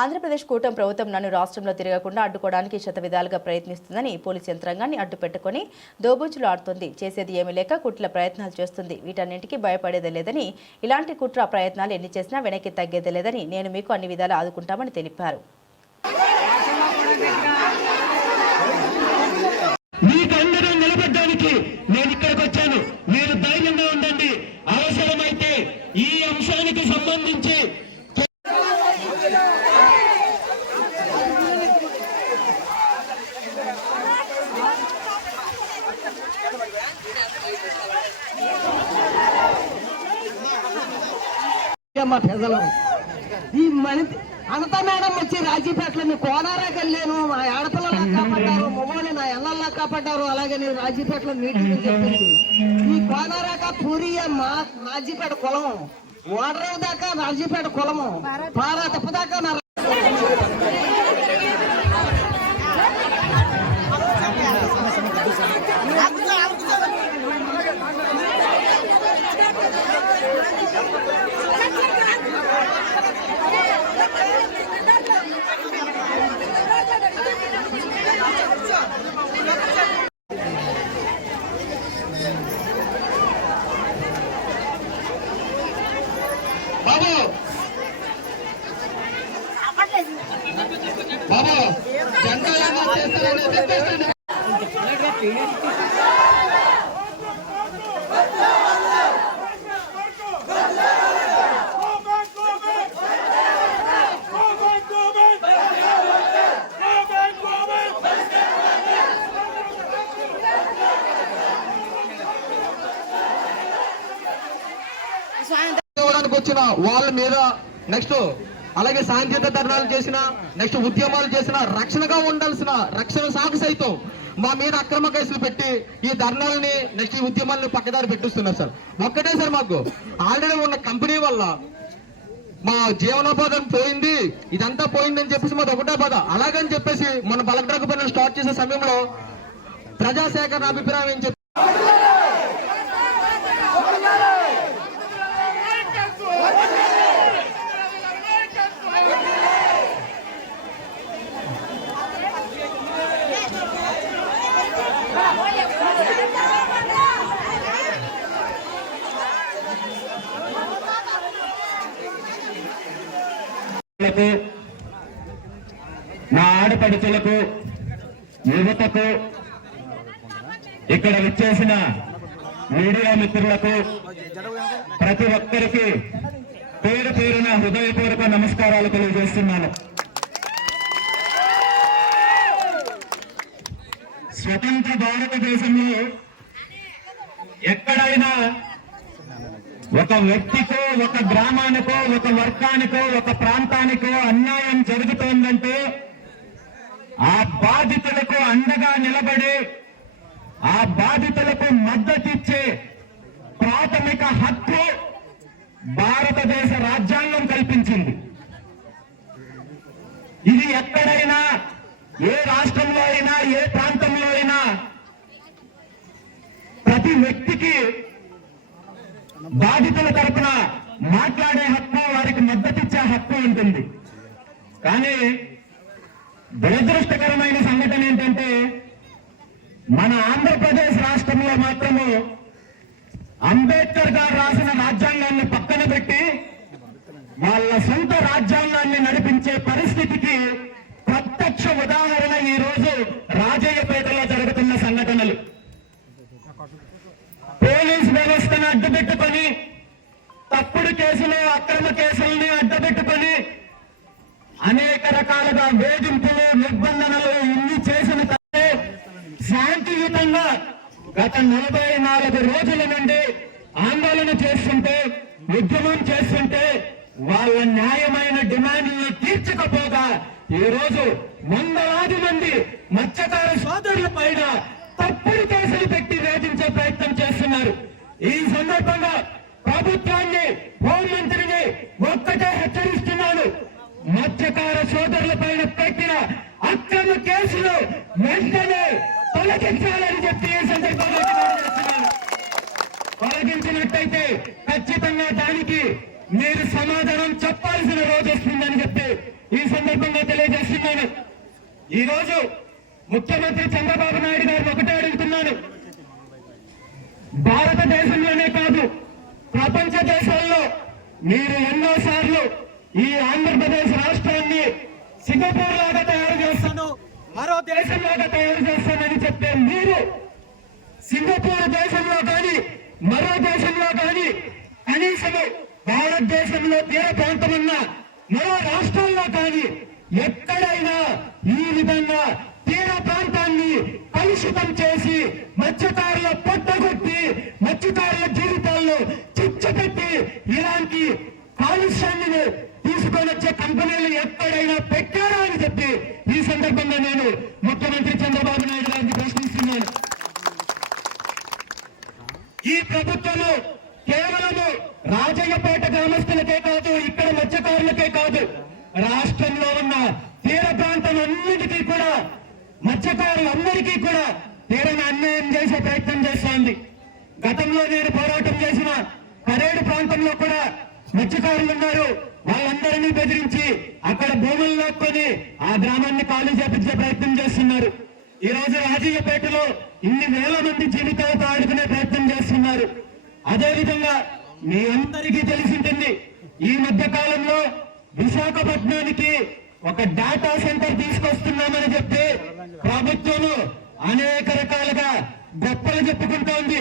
ఆంధ్రప్రదేశ్ కూటమి ప్రభుత్వం నన్ను రాష్ట్రంలో తిరగకుండా అడ్డుకోవడానికి శత విధాలుగా ప్రయత్నిస్తుందని పోలీస్ యంత్రాంగాన్ని అడ్డుపెట్టుకుని దోబూచులు ఆడుతుంది. చేసేది ఏమీ లేక కుట్ల ప్రయత్నాలు చేస్తుంది. వీటన్నింటికీ భయపడేదే లేదని ఇలాంటి కుట్ర ప్రయత్నాలు ఎన్ని చేసినా వెనక్కి తగ్గేదే లేదని నేను మీకు అన్ని విధాలు ఆదుకుంటామని తెలిపారు. మీకు అండగా నిలబడడానికి నేను ఇక్కడికి వచ్చాను. మీరు ధైర్యంగా ఉండండి. అవసరమైతే ఈ అంశానికి సంబంధించి మా ప్రజలు ఈ మని అనంత మేడం వచ్చి రాజీపేటలో మీ కోనారాకి వెళ్ళాను మా ఆడపిల్లలా కాపాడారు మొమ్మని నా ఎల్లల్లా కాపాడారు అలాగే నేను రాజీపేటలో మీటింగ్ చెప్పింది ఈ కోనారాక పూరియ మా రాజీపేట కులము. ఓడరేవు దాకా రాజీపేట కులము. పారా తప్పదాకా నా బాబు బాబు జెండా ఏమో చేస్తారని చెప్పేస్తాను ఇవ్వడానికి వచ్చిన వాళ్ళ మీద నెక్స్ట్ అలాగే సాంకేతిక ధర్నాలు చేసిన నెక్స్ట్ ఉద్యమాలు చేసిన రక్షణగా ఉండాల్సిన రక్షణ శాఖ సైతం మా మీద అక్రమ కేసులు పెట్టి ఈ ధర్నాలని నెక్స్ట్ ఈ ఉద్యమాలను పక్కదారి పెట్టిస్తున్నారు సార్. ఒక్కటే సార్ మాకు. ఆల్రెడీ ఉన్న కంపెనీ వల్ల మా జీవనోపాధం పోయింది ఇదంతా పోయిందని చెప్పేసి మాది ఒకటే బాధ. అలాగని చెప్పేసి మన బలగ్రహ పనులు స్టార్ట్ చేసే సమయంలో ప్రజాసేకరణ అభిప్రాయం ఏం చెప్పి లకు, నా ఆడపడుచులకు యువతకు ఇక్కడ వచ్చేసిన మీడియా మిత్రులకు ప్రతి ఒక్కరికి పేరు పేరున హృదయపూర్వక నమస్కారాలు తెలియజేస్తున్నాను. స్వతంత్ర భారతదేశంలో ఎక్కడైనా ఒక వ్యక్తికో ఒక గ్రామానికో ఒక వర్గానికో ఒక ప్రాంతానికో అన్యాయం జరుగుతోందంటే ఆ బాధితులకు అండగా నిలబడి ఆ బాధితులకు మద్దతిచ్చే ప్రాథమిక హక్కు భారతదేశ రాజ్యాంగం కల్పించింది. ఇది ఎక్కడైనా ఏ రాష్ట్రంలో అయినా ఏ ప్రాంతంలో అయినా ప్రతి వ్యక్తికి బాధితుల తరపున మాట్లాడే హక్కు వారికి మద్దతిచ్చే హక్కు ఉంటుంది. కానీ దురదృష్టకరమైన సంఘటన ఏంటంటే మన ఆంధ్రప్రదేశ్ రాష్ట్రంలో మాత్రము అంబేద్కర్ గారు రాసిన రాజ్యాంగాన్ని పక్కన పెట్టి వాళ్ళ సొంత రాజ్యాంగాన్ని నడిపించే పరిస్థితికి ప్రత్యక్ష ఉదాహరణ ఈ రోజు రాజయ్యపేటలో పోలీస్ వ్యవస్థను అడ్డుపెట్టుకొని తప్పుడు కేసులు అక్రమ కేసుల్ని అడ్డుపెట్టుకొని అనేక రకాలుగా వేధింపులు నిర్బంధనలు ఇన్ని చేసిన తప్పే శాంతియుతంగా గత నలభై నాలుగు రోజుల నుండి ఆందోళన చేస్తుంటే ఉద్యమం చేస్తుంటే వాళ్ళ న్యాయమైన డిమాండ్లను తీర్చకపోగా ఈ రోజు వందలాది మంది మత్స్యకార సోదరుల పైన వేధించే ప్రయత్నం చేస్తున్నారు. ఈ సందర్భంగా ప్రభుత్వాన్ని హోంమంత్రిని ఒక్కటే హెచ్చరిస్తున్నాను. మత్స్యకార సోదరుల పైన పెట్టిన అక్రమ కేసులు వెంటనే తొలగించాలని చెప్పి ఈ సందర్భంగా తొలగించినట్టయితే ఖచ్చితంగా దానికి మీరు సమాధానం చెప్పాల్సిన రోజు వస్తుందని చెప్పి ఈ సందర్భంగా తెలియజేస్తున్నాను. ఈ రోజు ముఖ్యమంత్రి చంద్రబాబు నాయుడు గారు ఒకటే అడుగుతున్నాను. భారతదేశంలోనే కాదు ప్రపంచ దేశాల్లో మీరు ఎన్నోసార్లు ఈ ఆంధ్రప్రదేశ్ రాష్ట్రాన్ని సింగపూర్ లాగా తయారు చేస్తాను మరో దేశం లాగా తయారు చేస్తానని చెప్పే మీరు సింగపూర్ దేశంలో కానీ మరో దేశంలో కానీ కనీసము భారతదేశంలో తీర ప్రాంతం ఉన్న మరో రాష్ట్రాల్లో కానీ ఎక్కడైనా ఈ విధంగా తీర ప్రాంతాన్ని కలుషితం చేసి మత్స్యకారుల పొట్టగొట్టి మత్స్యకారుల జీవితాల్లో చిచ్చు పెట్టి ఇలాంటి కాలుష్యాన్ని తీసుకొని వచ్చే కంపెనీలు ఎక్కడైనా పెట్టారా అని చెప్పి ఈ సందర్భంగా నేను ముఖ్యమంత్రి చంద్రబాబు నాయుడు గారిని ప్రశ్నిస్తున్నాను ఈ ప్రభుత్వము కేవలము రాజయ్యపేట గ్రామస్తులకే కాదు ఇక్కడ మత్స్యకారులకే కాదు. రాష్ట్రంలో ఉన్న తీర ప్రాంతం అన్నిటికీ కూడా మత్స్యకారులందరికీ కూడా తీరని అన్యాయం చేసే ప్రయత్నం చేస్తోంది. గతంలో నేను పోరాటం చేసిన పరేడు ప్రాంతంలో కూడా మత్స్యకారులు ఉన్నారు. వాళ్ళందరినీ బెదిరించి అక్కడ భూములు లాక్కొని ఆ గ్రామాన్ని ఖాళీ చేపించే ప్రయత్నం చేస్తున్నారు. ఈ రోజు రాజయ్యపేటలో ఇన్ని వేల మంది జీవితాలతో ఆడుకునే ప్రయత్నం చేస్తున్నారు. అదేవిధంగా మీ అందరికీ తెలిసింటుంది ఈ మధ్య కాలంలో విశాఖపట్నానికి ఒక డేటా సెంటర్ తీసుకొస్తున్నామని చెప్తే ప్రభుత్వం అనేక రకాలుగా గొప్పలు చెప్పుకుంటోంది